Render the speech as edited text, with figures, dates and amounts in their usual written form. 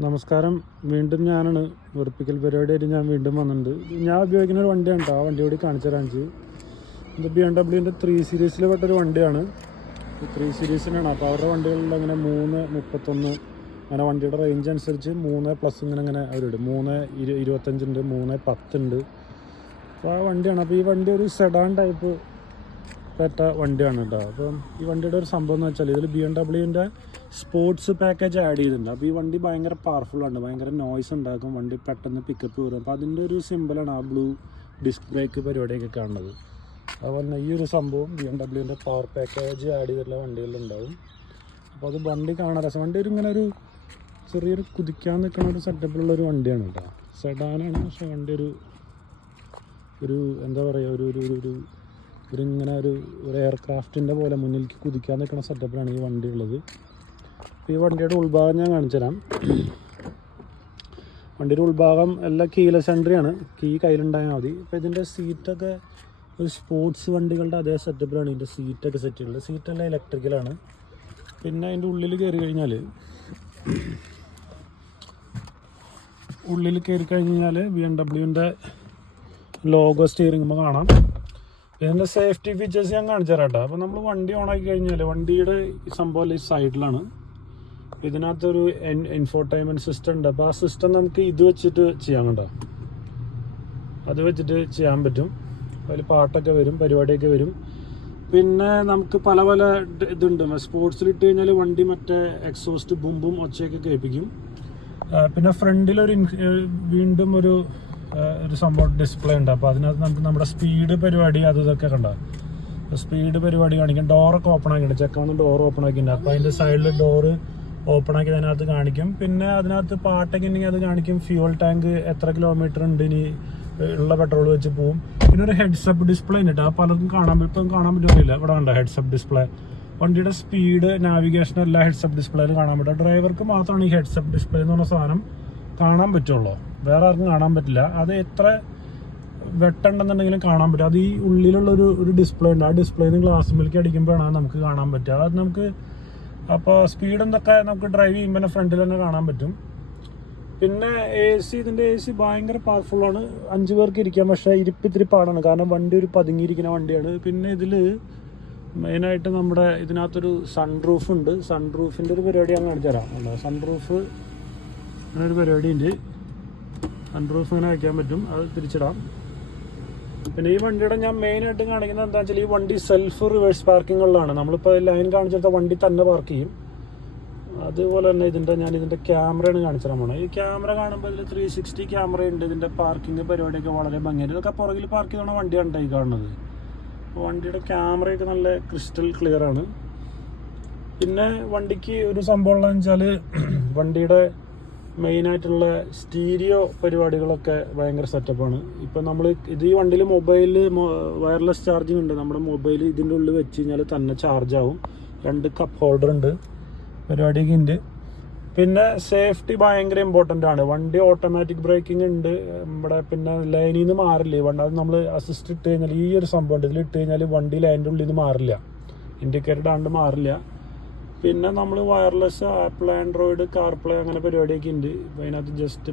നമസ്കാരം. വീണ്ടും ഞാനാണ് വെറുപ്പിക്കൽ പരിപാടിയായിട്ട് ഞാൻ വീണ്ടും വന്നിട്ടുണ്ട്. ഞാൻ ഉപയോഗിക്കുന്ന ഒരു വണ്ടിയാണ് കേട്ടോ. ആ വണ്ടി കൂടി കാണിച്ചു തരാൻ ചെയ്യും. ഇത് BMW 3 സീരീസിൽ പെട്ടൊരു വണ്ടിയാണ്. 3 സീരീസിനാണ്. അപ്പോൾ അവരുടെ വണ്ടികളിൽ അങ്ങനെ 331 അങ്ങനെ വണ്ടിയുടെ റേഞ്ച് അനുസരിച്ച് 3+ ഇങ്ങനെ അവരിടും. 325 ഉണ്ട്, 310 ഉണ്ട്. അപ്പോൾ ആ വണ്ടിയാണ്. അപ്പോൾ ഈ വണ്ടി ഒരു സെഡാൻ ടൈപ്പ് പെട്ട വണ്ടിയാണ് കേട്ടോ. അപ്പം ഈ വണ്ടിയുടെ ഒരു സംഭവം എന്ന് വെച്ചാൽ ഇതിൽ BMW സ്പോർട്സ് പാക്കേജ് ആഡ് ചെയ്തിട്ടുണ്ട്. അപ്പോൾ ഈ വണ്ടി ഭയങ്കര പവർഫുള്ളാണ്, ഭയങ്കര നോയ്സ് ഉണ്ടാക്കും, വണ്ടി പെട്ടെന്ന് പിക്കപ്പ് വരും. അപ്പോൾ അതിൻ്റെ ഒരു സിമ്പിളാണ് ആ ബ്ലൂ ഡിസ്ക് ബ്രേക്ക് പരിപാടിയൊക്കെ കാണുന്നത്. അതുപോലെ തന്നെ ഈ ഒരു സംഭവം BMW പവർ പാക്കേജ് ആഡ് ചെയ്തിട്ടുള്ള വണ്ടികളിലുണ്ടാവും. അപ്പോൾ അത് വണ്ടി കാണാൻ രസം. വണ്ടി ഒരു ഇങ്ങനെ ഒരു ചെറിയൊരു കുതിക്കാൻ നിൽക്കുന്ന ഒരു സെറ്റപ്പിലുള്ള ഒരു വണ്ടിയാണ് കേട്ടോ. സെഡാനാണ്, പക്ഷേ വണ്ടി ഒരു എന്താ പറയുക, ഒരു ഇങ്ങനെ ഒരു എയർക്രാഫ്റ്റിൻ്റെ പോലെ മുന്നിലേക്ക് കുതിക്കാൻ നിൽക്കുന്ന സെറ്റപ്പിലാണ് ഈ വണ്ടി ഉള്ളത്. അപ്പോൾ ഈ വണ്ടിയുടെ ഉൾഭാഗം ഞാൻ കാണിച്ചു തരാം. വണ്ടിയുടെ ഉൾഭാഗം എല്ലാം കീലെസ് എൻട്രിയാണ്, കീ കയ്യിലുണ്ടായാൽ മതി. അപ്പോൾ ഇതിൻ്റെ സീറ്റൊക്കെ ഒരു സ്പോർട്സ് വണ്ടികളുടെ അതേ സെറ്റപ്പിലാണ് ഇതിൻ്റെ സീറ്റൊക്കെ സെറ്റ് ചെയ്യുന്നത്. സീറ്റെല്ലാം ഇലക്ട്രിക്കലാണ്. പിന്നെ അതിൻ്റെ ഉള്ളിൽ കയറി കഴിഞ്ഞാൽ BMW ലോഗോ സ്റ്റിയറിംഗ് കാണാം. ഇതിൻ്റെ സേഫ്റ്റി ഫീച്ചേഴ്സ് ഞാൻ കാണിച്ചു തരാം കേട്ടോ. അപ്പോൾ നമ്മൾ വണ്ടി ഓണാക്കി കഴിഞ്ഞാൽ വണ്ടിയുടെ സംഭവം ഈ സൈഡിലാണ്. ഇതിനകത്തൊരു ഇൻഫോർടൈൻമെൻറ്റ് സിസ്റ്റം ഉണ്ട്. അപ്പോൾ ആ സിസ്റ്റം നമുക്ക് ഇത് വെച്ചിട്ട് ചെയ്യാം കേട്ടോ. അത് വെച്ചിട്ട് ചെയ്യാൻ പറ്റും. അതിൽ പാട്ടൊക്കെ വരും, പരിപാടിയൊക്കെ വരും. പിന്നെ നമുക്ക് പല ഇതുണ്ട്. സ്പോർട്സിലിട്ട് കഴിഞ്ഞാൽ വണ്ടി മറ്റേ എക്സോസ്റ്റ് ബുംബും ഒച്ചയൊക്കെ കേൾപ്പിക്കും. പിന്നെ ഫ്രണ്ടിലൊരു വീണ്ടും ഒരു സംഭവം ഡിസ്പ്ലേ ഉണ്ട്. അപ്പോൾ അതിനകത്ത് നമുക്ക് നമ്മുടെ സ്പീഡ് പരിപാടി ഇതൊക്കെ കണ്ടോ. സ്പീഡ് പരിപാടി കാണിക്കും. ഡോറൊക്കെ ഓപ്പൺ ആക്കിയിട്ടുണ്ട്. ചെക്കാവുന്ന ഡോർ ഓപ്പൺ ആക്കിയിട്ടുണ്ട്. അപ്പോൾ അതിൻ്റെ സൈഡിൽ ഡോറ് ഓപ്പൺ ആക്കി അതിനകത്ത് കാണിക്കും. പിന്നെ അതിനകത്ത് പാട്ടൊക്കെ ഉണ്ടെങ്കിൽ അത് കാണിക്കും. ഫ്യൂവൽ ടാങ്ക് എത്ര കിലോമീറ്റർ ഉണ്ട്, ഇനി ഉള്ള പെട്രോൾ വെച്ച് പോവും. പിന്നെ ഒരു ഹെഡ്സപ്പ് ഡിസ്പ്ലേ ഉണ്ട്. ആ പലർക്കും ഇപ്പം കാണാൻ പറ്റുന്നില്ല. ഇവിടെ കണ്ടോ ഹെഡ്സപ്പ് ഡിസ്പ്ലേ. വണ്ടിയുടെ സ്പീഡ്, നാവിഗേഷൻ എല്ലാം ഹെഡ്സപ്പ് ഡിസ്പ്ലേയിൽ കാണാൻ പറ്റും. ഡ്രൈവർക്ക് മാത്രമാണ് ഈ ഹെഡ്സപ്പ് ഡിസ്പ്ലേ എന്ന് പറഞ്ഞ സാധനം കാണാൻ പറ്റുള്ളൂ, വേറെ ആർക്കും കാണാൻ പറ്റില്ല. അത് എത്ര വെട്ടുണ്ടെന്നുണ്ടെങ്കിലും കാണാൻ പറ്റും. അത് ഈ ഉള്ളിലുള്ള ഒരു ഡിസ്പ്ലേ ഉണ്ട്. ആ ഡിസ്പ്ലേന്ന് ഗ്ലാസ്സിലേക്ക് അടിക്കുമ്പോഴാണ് നമുക്ക് കാണാൻ പറ്റുക. അത് നമുക്ക് അപ്പോൾ സ്പീഡ് എന്തൊക്കെ നമുക്ക് ഡ്രൈവ് ചെയ്യുമ്പോൾ ഫ്രണ്ടിൽ തന്നെ കാണാൻ പറ്റും. പിന്നെ ഇതിൻ്റെ AC ഭയങ്കര പവർഫുള്ളാണ്. 5 പേർക്ക് ഇരിക്കാം. പക്ഷേ ഇത്തിരി പാടാണ്, കാരണം വണ്ടി ഒരു പതുങ്ങിയിരിക്കുന്ന വണ്ടിയാണ്. പിന്നെ ഇതിൽ മെയിനായിട്ട് നമ്മുടെ ഇതിനകത്തൊരു സൺറൂഫ് ഉണ്ട്. സൺറൂഫിൻ്റെ ഒരു പരിപാടി ഞാൻ കാണിച്ചു തരാം. സൺറൂഫ് അങ്ങനെ ഒരു പരിപാടിയുണ്ട്. സൺറൂഫ് ഇങ്ങനെ വയ്ക്കാൻ പറ്റും, അത് തിരിച്ചിടാം. പിന്നെ ഈ വണ്ടിയുടെ ഞാൻ മെയിനായിട്ട് കാണിക്കുന്നത് എന്താ വെച്ചാൽ ഈ വണ്ടി സെൽഫ് റിവേഴ്സ് പാർക്കിങ്ങുകളിലാണ്. നമ്മളിപ്പോൾ ലൈൻ കാണിച്ചെടുത്ത വണ്ടി തന്നെ പാർക്ക് ചെയ്യും. അതുപോലെ തന്നെ ഇതിൻ്റെ ക്യാമറയാണ് കാണിച്ചു തരാൻ പോണത്. ഈ ക്യാമറ കാണുമ്പോൾ ഇതിൽ 360 ക്യാമറ ഉണ്ട്. ഇതിൻ്റെ പാർക്കിംഗ് പരിപാടിയൊക്കെ വളരെ ഭംഗിയായിട്ട്. ഇതൊക്കെ പുറകിൽ പാർക്ക് ചെയ്തോണ വണ്ടിയാണ് ഈ കാണുന്നത്. അപ്പോൾ വണ്ടിയുടെ ക്യാമറയൊക്കെ നല്ല ക്രിസ്റ്റൽ ക്ലിയർ ആണ്. പിന്നെ വണ്ടിക്ക് ഒരു സംഭവം ഉള്ളതെന്ന് വെച്ചാൽ വണ്ടിയുടെ മെയിനായിട്ടുള്ള സ്റ്റീരിയോ പരിപാടികളൊക്കെ ഭയങ്കര സെറ്റപ്പാണ്. ഇപ്പം ഈ വണ്ടിയിൽ വയർലെസ് ചാർജിങ് ഉണ്ട്. നമ്മുടെ മൊബൈൽ ഇതിൻ്റെ ഉള്ളിൽ വെച്ച് കഴിഞ്ഞാൽ തന്നെ ചാർജ് ആവും. 2 കപ്പ് ഹോൾഡർ ഉണ്ട്, പരിപാടിയൊക്കെ ഉണ്ട്. പിന്നെ സേഫ്റ്റി ഭയങ്കര ഇമ്പോർട്ടൻ്റ് ആണ്. വണ്ടി ഓട്ടോമാറ്റിക് ബ്രേക്കിംഗ് ഉണ്ട് നമ്മുടെ. പിന്നെ ലൈനിൽ നിന്ന് മാറില്ലേ വണ്ടി. അത് നമ്മൾ അസിസ്റ്റ് ഇട്ട് കഴിഞ്ഞാൽ ഈ ഒരു സംഭവം ഉണ്ട്. ഇതിലിട്ട് കഴിഞ്ഞാൽ വണ്ടി ലൈനിൻ്റെ ഉള്ളിൽ നിന്ന് മാറില്ല, ഇൻഡിക്കേറ്റർ ഇടാണ്ട് മാറില്ല. പിന്നെ നമ്മൾ വയർലെസ് ആപ്പിൾ, ആൻഡ്രോയിഡ്, കാർപ്ലേ അങ്ങനെ പരിപാടിയൊക്കെ ഉണ്ട്. അപ്പോൾ അതിനകത്ത് ജസ്റ്റ്